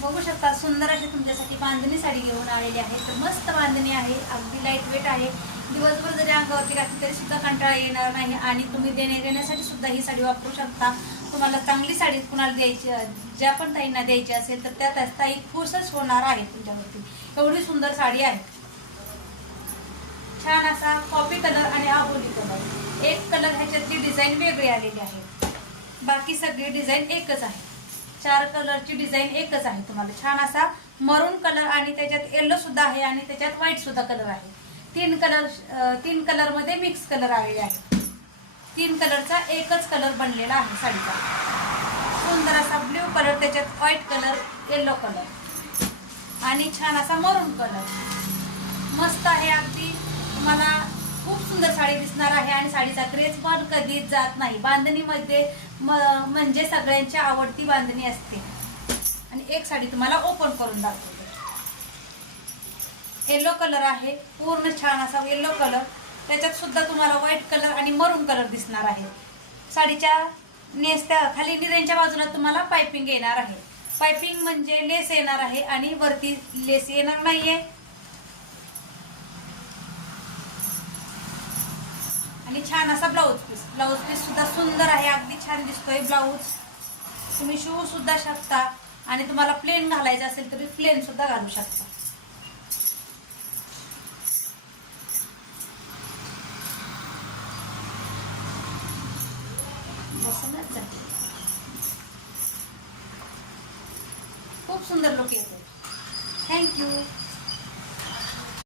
बघू शकता सुंदर अशी तुमच्यासाठी बांधणी साडी घेऊन आलेली आहे. तर मस्त बांधणी आहे, अगदी लाईट वेट आहे. दिवसभर जरी अंगावरती घातली तरी सुद्धा कंटाळा येणार नाही आणि तुम्ही देण्यासाठी सुद्धा ही साडी वापरू शकता. तुम्हाला चांगली साडी कुणाला द्यायची, ज्या पण ताईंना द्यायची असेल तर त्या ताई खुशच होणार आहे तुमच्यावरती. एवढी सुंदर साडी आहे. छान असा कॉफी कलर आणि आबोली कलर, एक कलर ह्याच्यातली डिझाईन वेगळी आलेली आहे. बाकी सगळी डिझाईन एकच आहे. 4 कलरची डिझाईन एकच आहे. तुम्हाला छान असा मरून कलर आणि त्याच्यात येलो सुद्धा आहे आणि त्याच्यात व्हाईट सुद्धा कलर आहे. 3 कलर मध्ये मिक्स कलर आलेले आहे. 3 कलरचा एकच कलर बनलेला आहे साडीचा. सुंदर असा ब्ल्यू कलर, त्याच्यात व्हाईट कलर, येलो कलर आणि छान असा मरून कलर. मस्त आहे अगदी. तुम्हाला खूप सुंदर साडी दिसणार आहे आणि साडीचा क्रेज पण कधीच जात नाही. बांधणीमध्ये म्हणजे सगळ्यांची आवडती बांधणी असते. आणि एक साडी तुम्हाला ओपन करून दाखवते. येलो कलर आहे, पूर्ण छान असा येलो कलर. त्याच्यात सुद्धा तुम्हाला व्हाईट कलर आणि मरून कलर दिसणार आहे. साडीच्या नेसत्या खाली डिझाईनच्या बाजूला तुम्हाला पाइपिंग येणार आहे. पाइपिंग म्हणजे लेस येणार आहे आणि वरती लेस येणार नाहीये. आणि छान असा ब्लाऊज पीस सुद्धा सुंदर आहे, अगदी छान दिसतोय ब्लाऊज. तुम्ही शिवू सुद्धा शकता आणि तुम्हाला प्लेन घालायचं असेल तरी प्लेन सुद्धा घालू शकता. खूप सुंदर लुक येतो. थँक्यू.